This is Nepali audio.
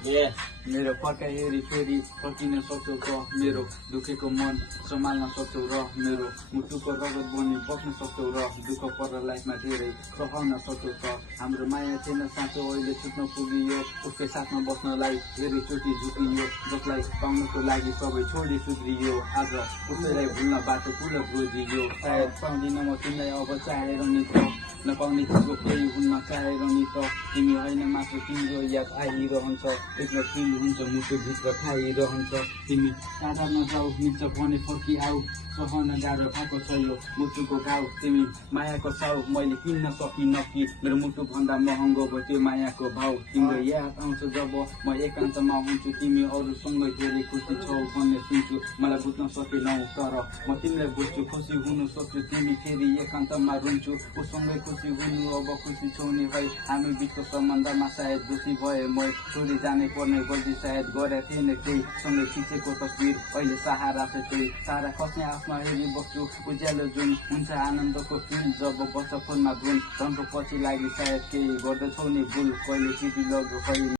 मेरो फर्काइ हेरी फेरि फर्किन सक्छौ त मेरो दुखेको मन सम्हाल्न सक्छौ र मेरो मुटुको रगत बनी बस्न सक्छौ र दुःख पर लाइफमा धेरै सहन सक्छौ त हाम्रो माया थिएन साँचो अहिले छुट्न पुगियो उसकै साथमा बस्नलाई धेरै चोटि झुकियो जसलाई पाउनको लागि सबै छोडी सुध्रियो आज उसैलाई भुल्न बाटो पुरा रोजियो सायद पाउँदिन म तिमीलाई अब चाहेर नि त नपाउने तिम्रो केही हुन्न चाहेर नि त तिमी होइन मात्र तिम्रो याद आइरहन्छ एक्लो फिल हुन्छ मुटुभित्र खाइरहन्छ तिमी टाढा नजाऊ मिल्छ भने फर्किआऊ सहन गाह्रो भएको छ यो मुटुको घाउ तिमी मायाको साउ मैले किन्न सकिनँ कि मेरो मुटु भन्दा महँगो भयो त्यो मायाको भाउ तिम्रो याद आउँछ जब म एकान्तमा हुन्छु तिमी अरूसँगै धेरै खुसी छौ भन्ने सुन्छु मलाई बुझ्न सकेनौ तर म तिमीलाई बुझ्छु खुसी हुनु सक्छु तिमी फेरि एकान्तमा रुन्छु उसँगै खुसी हुनु अब खुसी छौ नि है हामी बिचको सम्बन्धमा सायद दोषी भए म छोडी जाने पर्ने गल्ती सायद गरेको थिएन केही सँगै खिचेको तस्बिर अहिले सहारा छ त्यही सारा खस्ने आफमा हेरी बस्छु उज्यालो जुन हुन्छ आनन्दको फिल जब बस्छ फोनमा धुन धनको पछि लागि सायद केही गर्दछौ नि भुल कहिले चिठी लग्यो